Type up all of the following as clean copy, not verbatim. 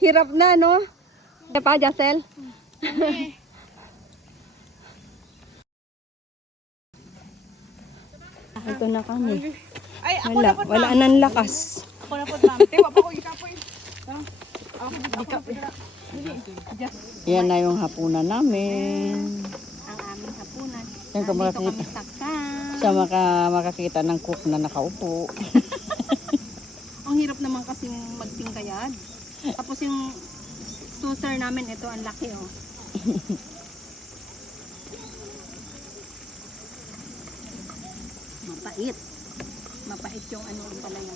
Hirap na, no? Kaya pa, Jacel? Ito na kami. Ay, ako Wala, na po, wala nang lakas. Ako na po, ma'am. Tewa pa ko, ikapoy. Yan na yung hapunan namin. Ang aming hapunan. Yan kung Dito makakita. kami sa camp. Siya makakita ng cook na nakaupo. Ang hirap naman kasing magtingkayad. Tapos yung saucer namin, ito ang laki, oh. Mapait. Mapait yung ano, ampalaya.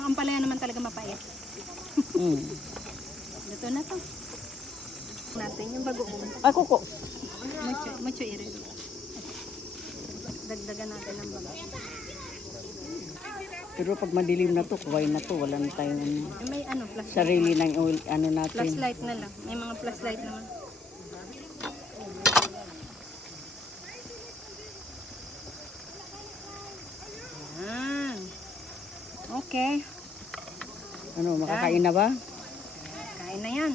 Ang ampalaya naman talaga mapait. Mm. Ito na to. Natin yung bagoong. Ay, kuko. Mucho ire. Dagdagan natin ng bago. Pero pag madilim na to, kuway na to. Wala na tayong May ano, flashlight. sarili ng oil, ano natin. Flashlight na lang. May mga flashlight naman. Yan. Okay. Ano, makakain na ba? Kain na yan.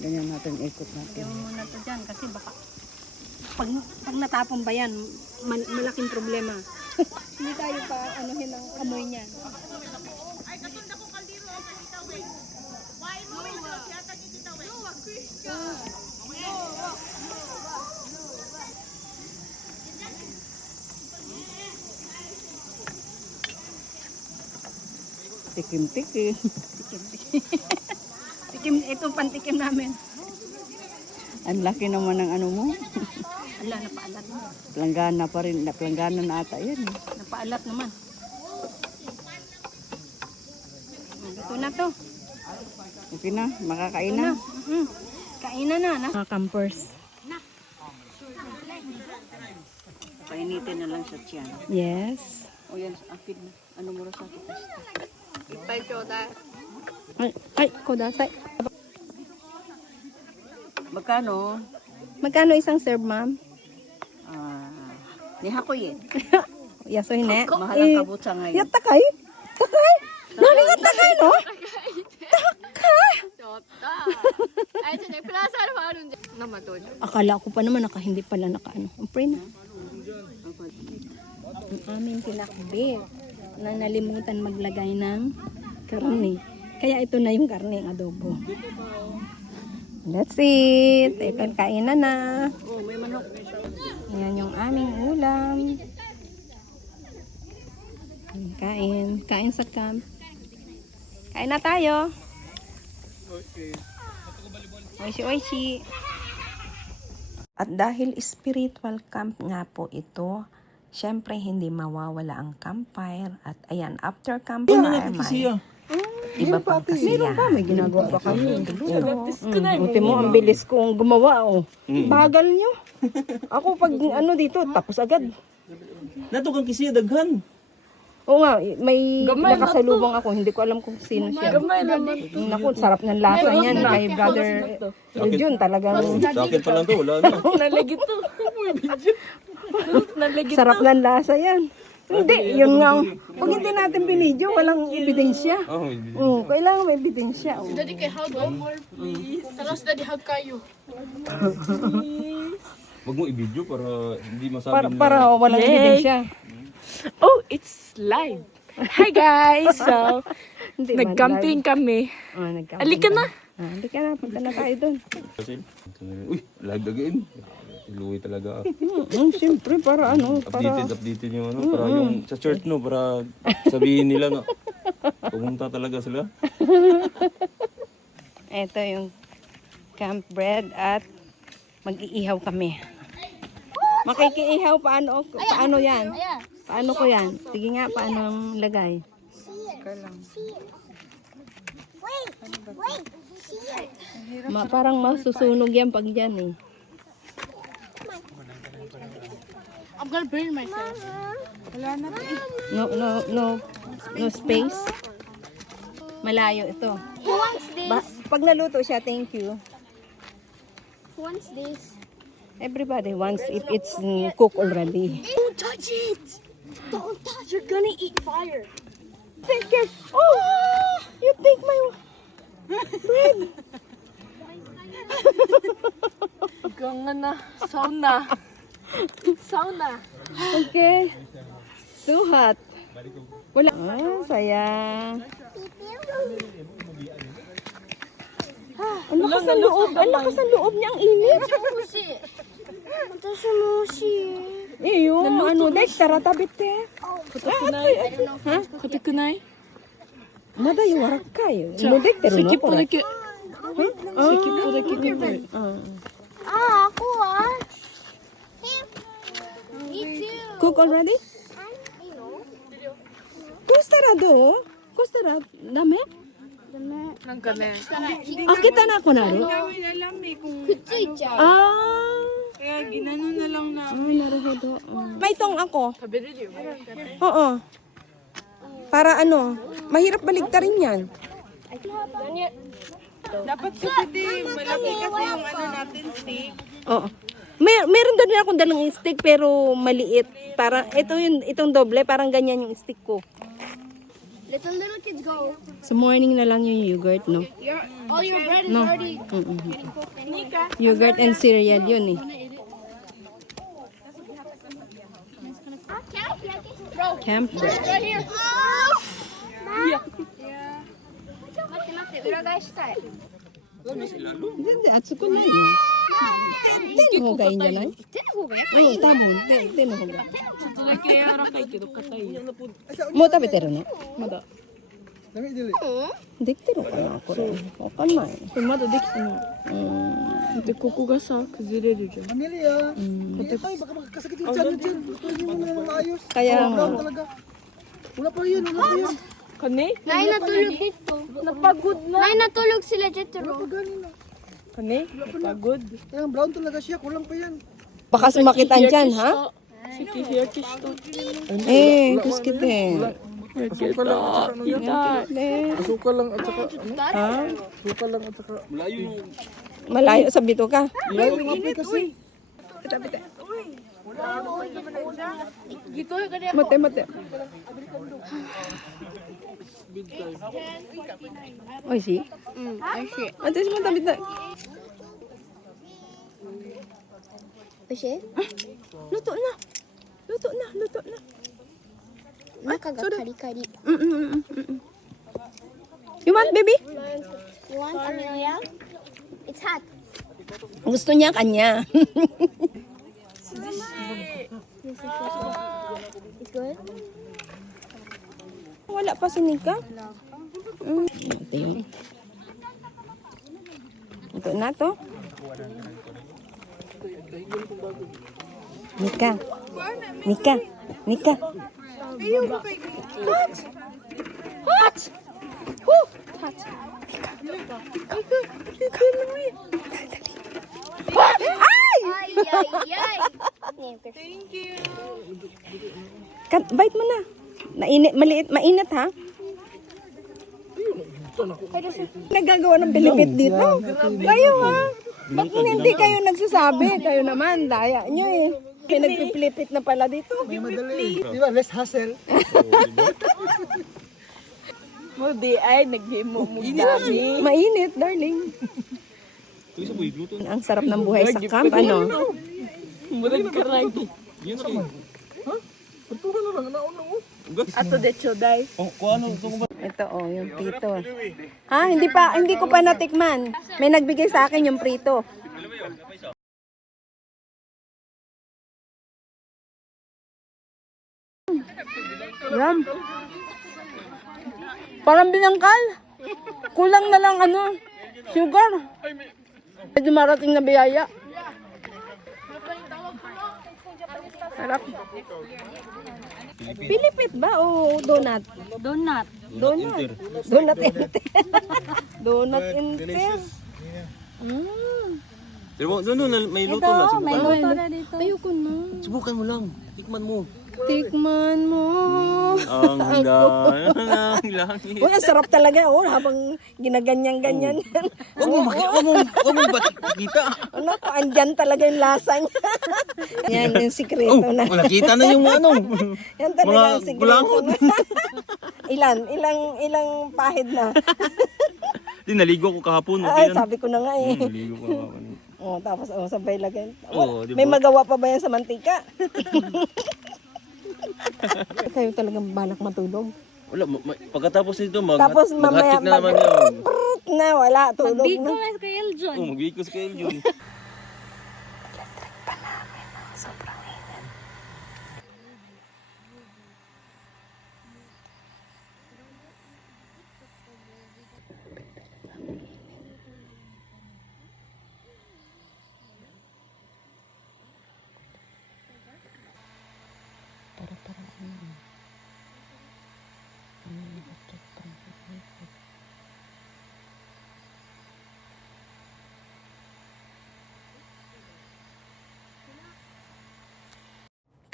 Ganyan natin, ikot natin. Gawin muna to dyan kasi baka pag natapon ba yan, malaking problema. Hindi tayo pa anuhin ang amoy niyan. Tikim-tikim. Tikim, ito pantikim namin. Ang laki naman ng ano mo. Ala, napaalat mo. Planggana pa rin. Planggana na ata yan. Eh. Napaalat naman. Ito na to. Okay na, makakain Ito na. na. Kainan na. Mga campers. Painitin na lang sa tiyan. Yes. O yan, akin na. Ano mo sa akin? Ipay choda. Ay, kodasay. Magkano? Magkano isang serve, ma'am? Ni Hakoy eh. Yaso hine. Mahal ang kabutsa ngayon. Ya takay. Takay. Dali nga takay, no? Akala ko pa naman hindi pala nakaano. Ang pre na. Ang aming pinakbit na nalimutan maglagay ng karne. Kaya ito na yung karne ng adobo. That's it. Ipon kainan na. Oh, may manok. Yan yung aming ulam. Kain. Kain sa camp. Kain na tayo. Oishi, oishi. At dahil spiritual camp nga po ito, syempre hindi mawawala ang campfire. At ayan, after campfire, may iba pang kasiyahan. May ginagawa pa kayo. Buti mo, ang bilis kong gumawa. Oh. Bagal nyo. Ako pag ano dito, tapos agad. Nato kang kisiya daghan. Oo nga, may nakasalubong ako. Hindi ko alam kung sino siya. Naku, sarap ng lasa niyan. Kay brother Jun talagang Sa akin pa lang to, wala na. sarap ng lasa yan. Hindi, yun nga. Pag hindi natin binidyo, walang ebidensya. Oh, hindi. Kailangan may ebidensya. Daddy, kay hug one more, please. Tapos, daddy, hug kayo. Wag mo i-video para hindi masabi nila. Para walang ebidensya. Oh, it's live. Hi, guys. So, Hindi, nag-camping kami. nag-camping. Halika na. Halika na, punta na tayo doon. Kasi, uy, live again. Iluwi talaga. Siyempre, para ano, Updated yung ano, para yung sa church no, para sabihin nila no. Pumunta talaga sila. ito yung camp bread at mag-iihaw kami. Makikiihaw, paano yan? Paano ko yan? Sige nga, paano ang lagay? Parang masusunog yan pag dyan eh. I'm gonna burn myself. No space. Malayo ito. Who wants this? Pag naluto siya, thank you. Who wants this? Everybody wants if it's cooked already. Don't touch it! Don't touch! You're gonna eat fire. Take care. Oh, you take my bread. Ganga na. Sauna. Sauna. Okay. So hot. Wala. Ah, saya. Ang lakas ng loob. Ang lakas ng loob niya. Ang init. Iyo, ano, next, tara, tabit te. Ha? 硬くないまだ柔らかいよ。もうできてるの先っぽこれ。だけ。先っぽだけ硬い。 Ah, ako ah. Me too. Cook already? Kustarado? Kustarado? Dame? なんかね、 Akita na ako na rin. くっついちゃう。 Ah. Kaya ginano na lang na. Ah, naruhodo. May tong ako. 食べれるよ。 Oo. Para ano, mahirap baligtarin yan. Dapat kasi malaki kasi yung ano natin stick. Oo. Meron din akong dalang stick pero maliit. Parang itong doble, parang ganyan yung stick ko. Let the little kids go. Sa morning na lang yung yogurt, no? All your bread is already Yogurt and cereal yun eh. Camp bread. right here. Yeah. 待って待って裏返したい。全然熱くないよ。手の方がいいんじゃない？手の方がいい。うん、多分手の方が。ちょっとだけ柔らかいけど硬いよ。もう食べてるの？まだ。できてるかなこれ。わかんない。これまだできてない。でここがさ崩れるじゃん。 Kaya nga. Kani? Nay, natulog dito. Napagod na. Nay, natulog sila dito. Kani? Napagod. Baka sumakitan dyan, ha? Siki-hiyaki shito. Eh, kuskite. Kita. Suka lang at saka, Ha? suka lang at saka. Malayo yung... Malayo sa bito ka. Malayo yung apoy kasi. Mate. Oishi?私も食べたい。おいしい？ Luto na. Luto na. 中がカリカリ。 You want, baby? You want Amelia? It's hot. Gusto niya kanya. It's good. Wala pa si Nika. Ito yun. Ito na to. Nika. Hot! Woo! Hot! Ay! Ay. Thank you. Bite mo na. Mainit ha? Nagagawa ng bilibit dito. Kayo ha? Ba't hindi kayo nagsasabi? Kayo naman, daya nyo eh. May nagpipilipit na pala dito. Diba, less hassle. Mo di ay naghimo-mugdami. Mainit, darling. Ito isa po, igluto. Ang sarap ng buhay sa camp, ano? Murag karagi. Yun ako. Pagtukan na lang, nauna mo. Ato de choday. Oh, kung ano, kung ba? Ito oh, yung prito. Ha, hindi ko pa natikman. May nagbigay sa akin yung prito. Ram. Parang binangkal. Kulang na lang ano, sugar. Medyo marating na biyaya. Sarap. Pilipit ba o donut? Donut. Donut. Donut enter. Donut enter. Pero doon, may luto na. Subukan. na dito. Ayoko na. Subukan mo lang. Tikman mo. Tikman mo. Ang handa ng langit. Uy, ang sarap talaga. Oh, habang ginaganyan-ganyan. Huwag mo makita. Ano ko, andyan talaga yung lasa niya. Yan yung sikreto na. Nakita na yung ano. Yan talaga Mga yung sikreto kulangot. na. Ilang pahid na. Di, naligo ko kahapon. Ay, Okay yan. sabi ko na nga eh. Naligo ko kahapon. Oh, tapos sabay lagay. Oo, di ba? May magawa pa ba yan sa mantika? Kayo talagang balak matulog. Wala, pagkatapos nito, Tapos mamaya mag-hotcake na naman yan. na wala tulog na. Oh, mag-bikos kayo yun.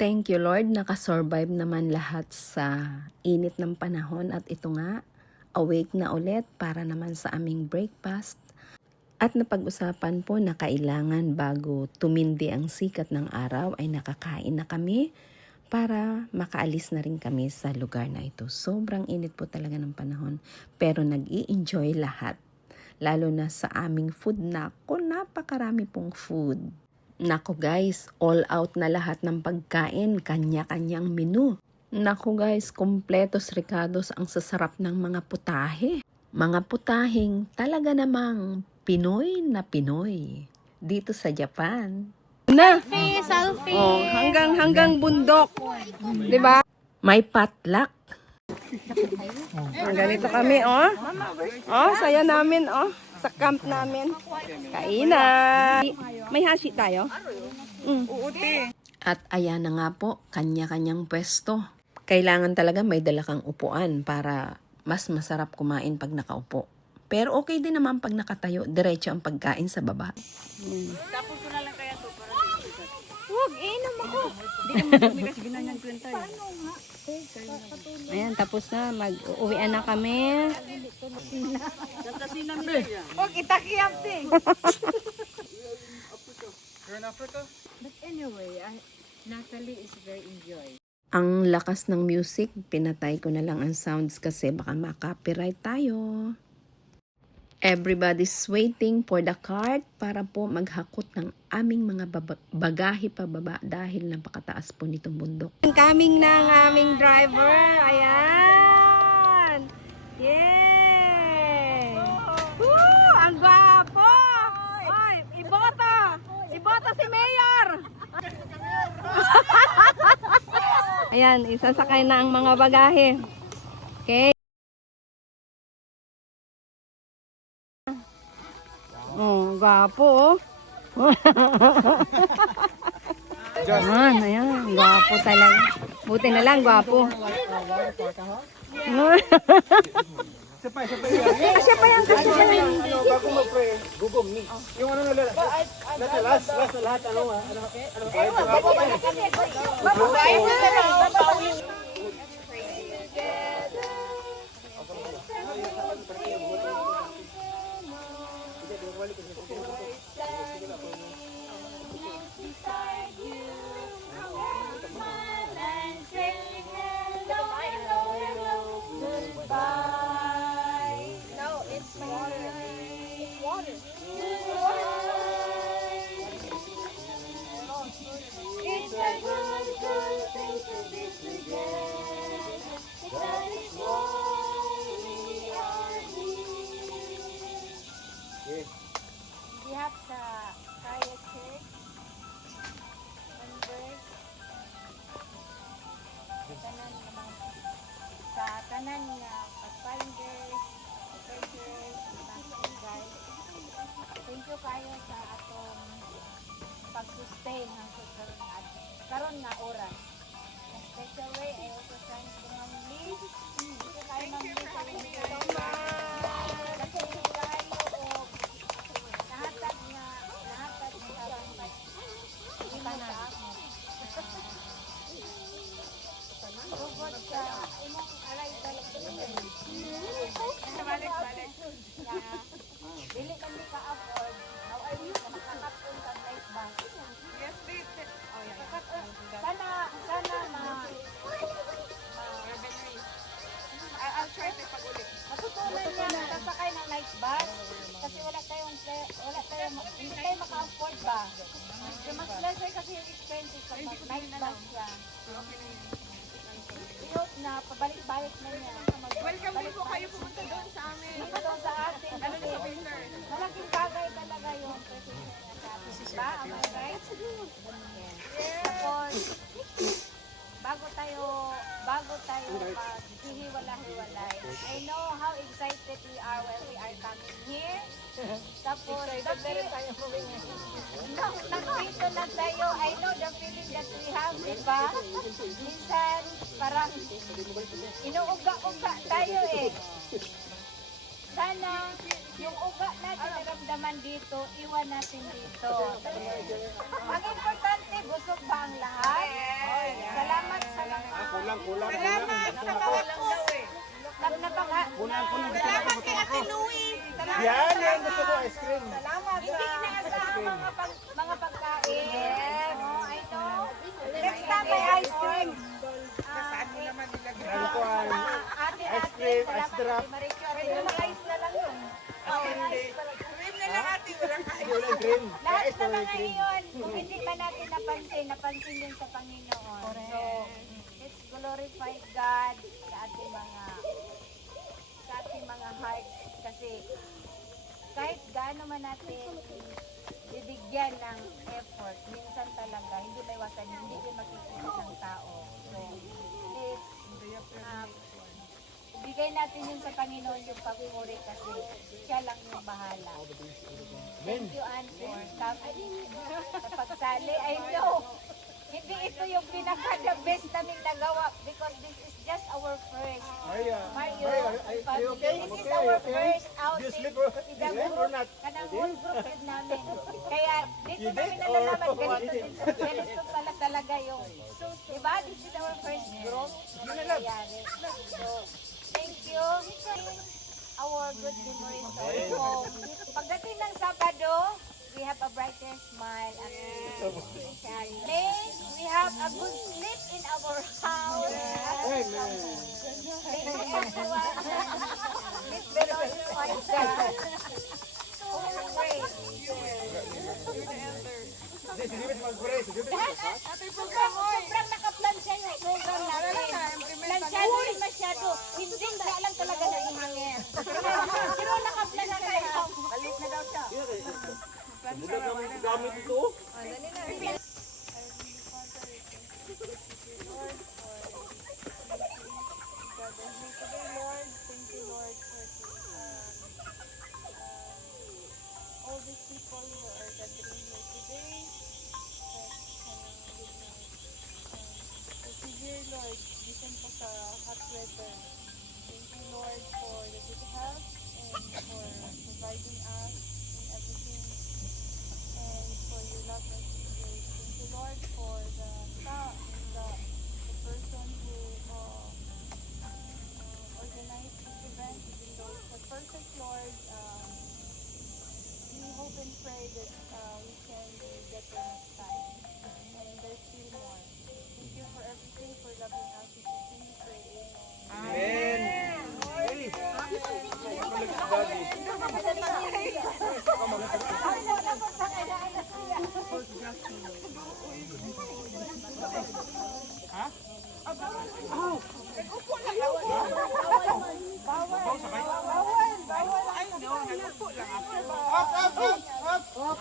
Thank you Lord, nakasurvive naman lahat sa init ng panahon at ito nga, awake na ulit para naman sa aming breakfast. At napag-usapan po na kailangan bago tumindi ang sikat ng araw ay nakakain na kami para makaalis na rin kami sa lugar na ito. Sobrang init po talaga ng panahon pero nag-i-enjoy lahat. Lalo na sa aming food na napakarami pong food. Nako guys, all out na lahat ng pagkain, kanya-kanyang menu. Nako guys, kompletos ricados ang sasarap ng mga putahe. Mga putaheng talaga namang Pinoy na Pinoy dito sa Japan. Selfie. Oh, hanggang bundok. 'Di ba? May potluck. Ganito kami, oh. Oh, saya namin, oh. Sa camp namin. Kainan. May hashi tayo? At ayan na nga po, kanya-kanyang pwesto. Kailangan talaga may dala kang upuan para mas masarap kumain pag nakaupo. Pero okay din naman pag nakatayo, diretso ang pagkain sa baba. Ayan, tapos na. Mag-uwian na kami. Ang lakas ng music, pinatay ko na lang ang sounds kasi baka ma-copyright tayo. Everybody's waiting for the cart para po maghakot ng aming mga bagahe pababa dahil napakataas po nitong bundok. Coming na ang aming driver. Ayan. Yay! Woo! Ang gwapo! Oy, iboto! Iboto si Mayor! Ayan, isasakay na ang mga bagahe. Okay. Oh, gwapo oh. Ayan, gwapo talaga. Buti na lang, gwapo. Siya pa yan. Bago mag-pray, gugom ni. Yung ano na last na lahat, ano. Tanan nga pag-finders, guys. Thank you kayo sa atong pag-sustain ng karon nga oras. Special way, I also thank you, Ma'am Liz. Thank you kayo, Ma'am Liz, sa inyong tulong. Kasi hindi kayo o nahatag na hindi man sa ako. Tugod sa imong alay balik. Balik. Dili kami ka-afford. How are you? Makakatun sa life ba? Yes, dito. Sana hindi tayo maka-afford ba? Mas lesser kasi yung expenses pag mag-night bus siya. Iyot na, pabalik-balik na niya. Welcome din po kayo pumunta doon sa amin. Dito sa atin Ano kasi sa winter? malaking bagay talaga yung presensya niya sa atin. Diba? Am I right? Yes. Tapos, bago tayo maghihiwala-hiwalay, I know how excited we are when we are coming here. Tapos, nandito na tayo. I know the feeling that we have, diba? Minsan, parang inuuga-uga tayo eh. Sana yung uga natin naramdaman dito, iwan natin dito. Ang importante, busog ba ang lahat? Salamat sa mga... Kulang. Salamat sa mga daw eh. Salamat kay Ate Louie. Yan, gusto ko ice cream. Salamat sa... Hindi inaasahan mga pagkain. No, I know. Next time may ice cream. Saan mo naman nilagay? Ano ko ay Ate, ice cream, ice salamat drop. kay Marichar. Ice na lang yun. Cream na lang ate, walang kain. Walang cream. Lahat Ice na walang mga cream. iyon, kung hindi man natin napansin yun sa Panginoon. So, let's glorify God sa ating mga heart. Kasi, kahit gaano man natin bibigyan ng effort, minsan talaga, hindi maiwasan, hindi din makikita ng tao. So, please, ibigay natin yun sa Panginoon yung pag-uri kasi siya lang yung bahala. Thank you, Ann, for coming sa pagsali. I know, hindi ito yung pinaka-the best namin nagawa because this is just our first. Mario, are you okay? this is Okay, our okay. first You outing sleep or with the or group, not? kanang whole group din namin. Kaya dito You namin did nalalaman or ganito pala talaga yung, diba? This is our first group na nangyayari. So, thank you. Our good memories of home. Pagdating ng Sabado, we have a brighter smile. May we have a good sleep in our house. Sleep below like that. So great. Sobrang naka-plansya yung program natin. Plansyado rin masyado. Hindi nga lang talaga naging hangin. Pero naka-plansya kayo. Palit na daw siya. Gamit ito. All these people who are gathering here today. Thank you, dear Lord, listen po sa hot weather. Thank you, Lord, for the good health and for providing us in everything and for your love and grace. Thank you, Lord, for the person who organized this event, even though it's a perfect, Lord. We hope and pray that we can be better next time. And there's still more. Thank you for everything, for loving us. In Jesus' name we pray. Ay, no, nalupo lang ako. Up.